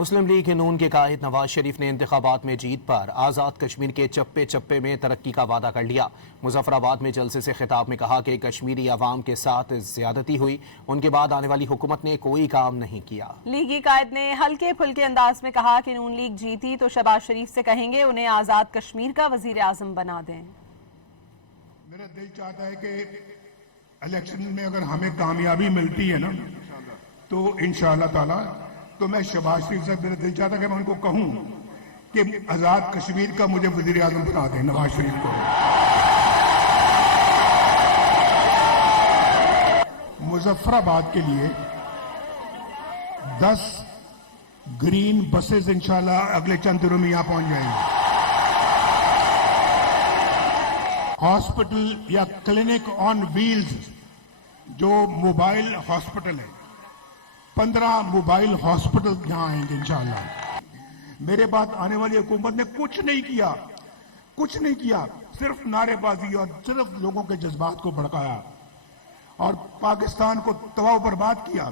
مسلم league نون کے قائد نواز شریف نے انتخابات میں جیت پر آزاد کشمیر کے چپے چپے میں ترقی کا وعدہ کر لیا۔ مظفر آباد میں جلسے سے خطاب میں کہا کہ کشمیری عوام کے ساتھ زیادتی ہوئی، ان کے بعد آنے والی حکومت نے کوئی کام نہیں کیا۔ لیگی قائد نے ہلکے پھلکے انداز میں کہا کہ نون لیگ جیتی تو شہباز شریف سے کہیں گے انہیں آزاد کشمیر کا وزیر اعظم بنا دیں۔ میرا دل چاہتا ہے کہ الیکشن میں اگر ہمیں کامیابی ملتی ہے نا تو انشاءاللہ تعالی تو میں شہباز شریف سے میرا دل چاہتا ہے کہ میں ان کو کہوں کہ آزاد کشمیر کا مجھے وزیر اعظم بنا دیں نواز شریف کو۔ مظفر آباد کے لیے 10 گرین بسز انشاءاللہ اگلے چند دنوں میں یہاں پہنچ جائیں گی۔ ہاسپٹل یا کلینک آن ویلز جو موبائل ہاسپٹل ہے، 15 موبائل ہاسپٹل یہاں آئیں گے انشاءاللہ۔ میرے بعد آنے والی حکومت نے کچھ نہیں کیا، صرف نعرے بازی اور صرف لوگوں کے جذبات کو بھڑکایا اور پاکستان کو تباہ و برباد کیا۔